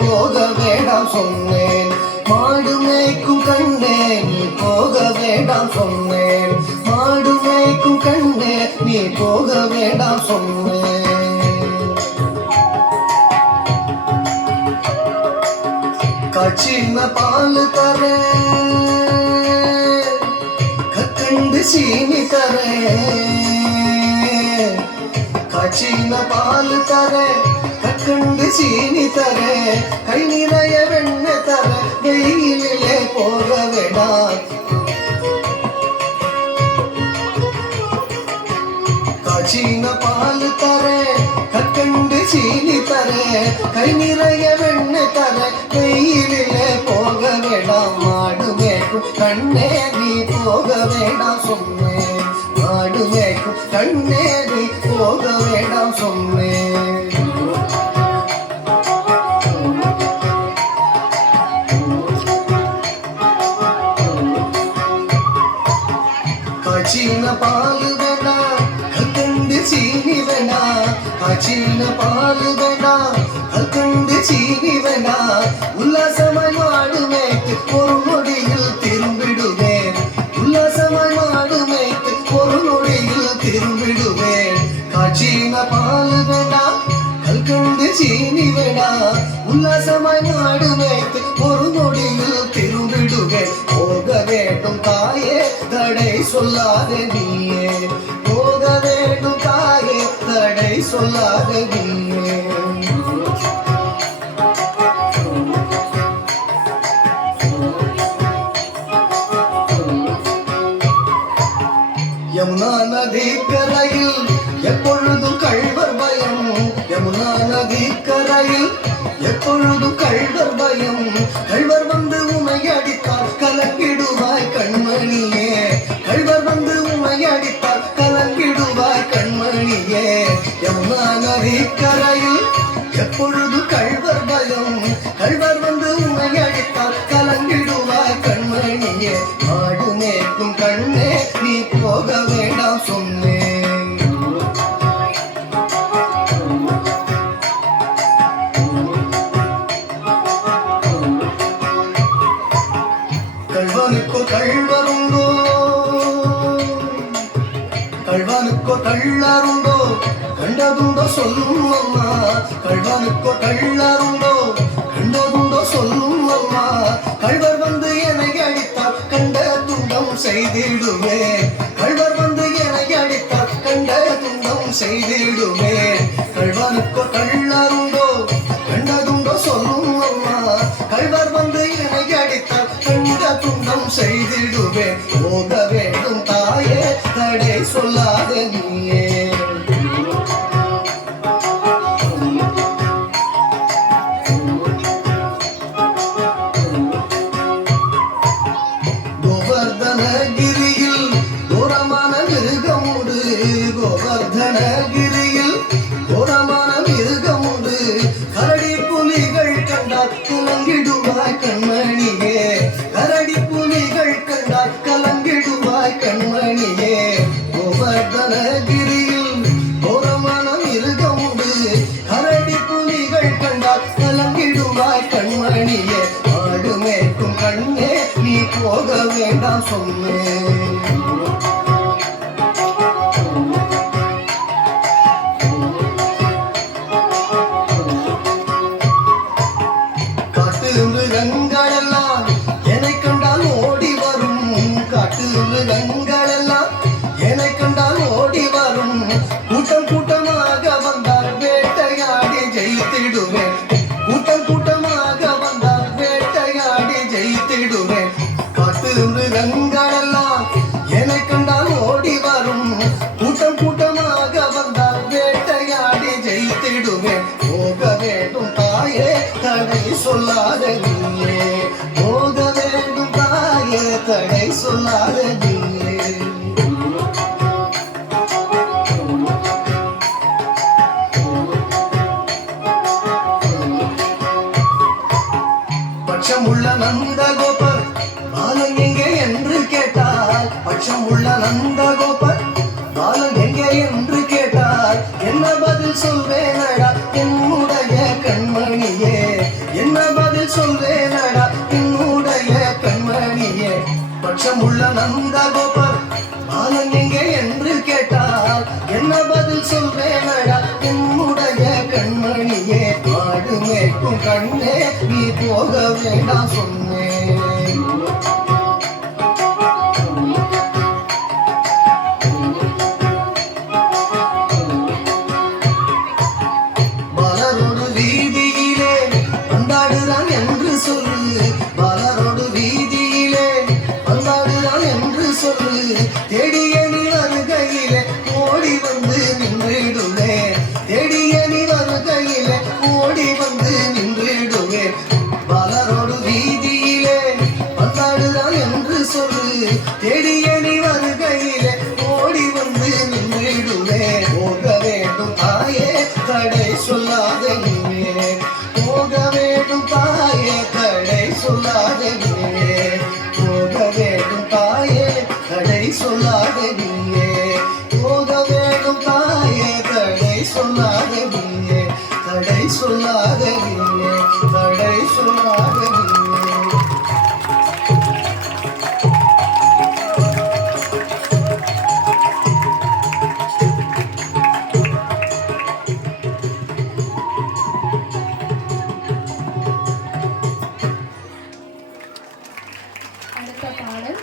போக வேண்டாம் சொன்னேன். மாடு மேய்க்கும் கண்ணே நீ போக வேண்டாம் சொன்னேன். மாடு மேய்க்கும் கண்ணே நீ போக வேண்டாம் சொன்னேன். காய்ச்சின பால் தரே கற்கண்டு சீனி தரே. காய்ச்சின பால் தரே கற்கண்டு சீனி தரே. கை நிறைய வெண்ணெய் தர வெயிலே போக வேண்டாம். காய்ச்சின பால் தரே கற்கண்டு சீனி தரே. கை நிறைய வெண்ணெய் தர வெயிலே போக வேண்டாம். மாடு மேய்க்கும் கண்ணே நீ போக வேண்டாம் சொன்னேன். மாடு மேய்க்கும் கண்ணே நீ போக வேண்டாம் சொன்னேன். காய்ச்சின பால் வேணா கற்கண்டு சீனி வேணா. காய்ச்சின பால் வேணா கற்கண்டு சீனி வேணா. உல்லாசமாய் மாடு மேய்த்து ஒரு நொடியில் திரும்பிடுவேன். உல்லாசமாய் மாடு மேய்த்து ஒரு நொடியில் திரும்பிடுவேன். காய்ச்சின பால் வேணா கற்கண்டு சீனி வேணா. உல்லாசமாய் மாடு மேய்த்து ஒரு நொடியில் திரும்பிடுவேன். போக வேண்டும் தாயே தடை சொல்லாத நீயே. போக வேண்டும் தாயே தடை சொல்லாத நீயே. யமுனா நதி கரையில் எப்பொழுதும் கள்வர் பயம். யமுனா நதி கரையில் எப்பொழுதும் கள்வர் பயம். கள்வர் வந்து உமை அடித்தால் கலங்கிடுவாய் கண்மணியே. கள்வர் வந்து உமை அடித்தால் கலங்கிடுவாய் கண்மணியே. யமுனா நதி கரையில் எப்பொழுதும் கள்வர் பயம். கள்வர் வந்து உமை அடித்தால் கலங்கிடுவாய் கண்மணியே. மாடு மேய்க்கும் கண்ணே நீ போக வேண்டாம் சொன்னேன். கள்வனுக்கோ கள்வருண்டோ கள்வனுக்கோ கள்ளருண்டோ கண்டதுண்டோ சொல்லும் அம்மா. கள்வனுக்கோ கள்ளருண்டோ கண்டதுண்டோ சொல்லும் அம்மா. கள்வர் வந்து என்னை அடித்தால் கண்ட துண்டம் செய்திடுவேன். கள்வர் வந்து என்னை அடித்தால் கண்ட துண்டம் செய்திடுவேன். கள்வனுக்கோ கள்ளருண்டோ கண்டதுண்டோ சொல்லும் அம்மா. கள்வர் வந்து என்னை அடித்தால் கண்ட துண்டம் செய்திடுவேன். போக வேண்டும் தாயே தடை சொல்லாத நீயே. கோவர்தனகிரியில் கோரமான மிருகமுண்டு. கோவர்தனகிரியில் கோரமான மிருகமுண்டு. கரடி புலிகள் கண்டால் கலங்கிடுவாய் கண்மணியே. கரடி புலிகள் கண்டால் கலங்கிடுவாய் கண்மணியே. கோவர்தனகிரியில் கோரமான மிருகமுண்டு. கரடி புலிகள் கண்டால் கலங்கிடுவாய் கண்மணியே. மாடு மேய்க்கும் கண்ணே நீ போக வேண்டாம் சொன்னேன். காட்டு மிருகங்களெல்லாம் என்னை கண்டால் ஓடி வரும். காட்டு மிருகங்களெல்லாம் என்னை கண்டால் ஓடி வரும். கூட்டம் கூட்டமாக வந்தால் வேட்டையாடி ஜெயித்திடுவேன். கூட்டம் கூட்டமாக வந்தால் வேட்டையாடி ஜெயித்திடுவேன். காட்டு மிருகங்களெல்லாம் என்னை கண்டால் ஓடி வரும். கூட்டம் கூட்டமாக வந்தால் வேட்டையாடி ஜெயித்திடுவேன். போக வேண்டும் தாயே தடை சொல்லாத நீயே. போக வேண்டும் தாயே தடை சொல்லாத நீயே. பட்சமுள்ள நந்தகோபர் பாலன் எங்கே என்று கேட்டார். பட்சமுள்ள நந்தகோபர் பாலன் எங்கே என்று கேட்டார். என்ன பதில் சொல்வேனடா என்னுடைய கண்மணியே. பச்சமுள்ள நந்தகோபர் பாலன் எங்கே என்று கேட்டால் என்ன பதில் சொல்வேனடா என்னுடைய கண்மணியே ஆடு மேய்க்கும் கண்ணே நீ போக வேண்டாம் சொன்னேன் மலரோடு வீதியிலே வந்தாடுதான் என்று சொல்லு மலரோடு வீதியிலே வந்தாடுதான் என்று சொல்லு தேடிய நீ வருகையிலே ஓடி வந்து நின்றிடுவே தேடிய நீ வருகையிலே ஓடி வந்து நின்றிடுவே மலரோடு வீதியிலே வந்தாடுதான் என்று சொல்லு தேடிய நீ வருகையிலே ஓடி வந்து நின்றிடுவே போக வேண்டும் தாயே தடை சொல்லாத நீயே போக வேண்டும் தாயே தடை சொல்லாத நீயே போக வேண்டும் தாயே தடை சொல்லாத நீயே போக வேண்டும் தாயே தடை சொல்லாத நீயே தடை சொல்லாத நீயே தடை சொல்லாத நீயே அடுத்த பாடல்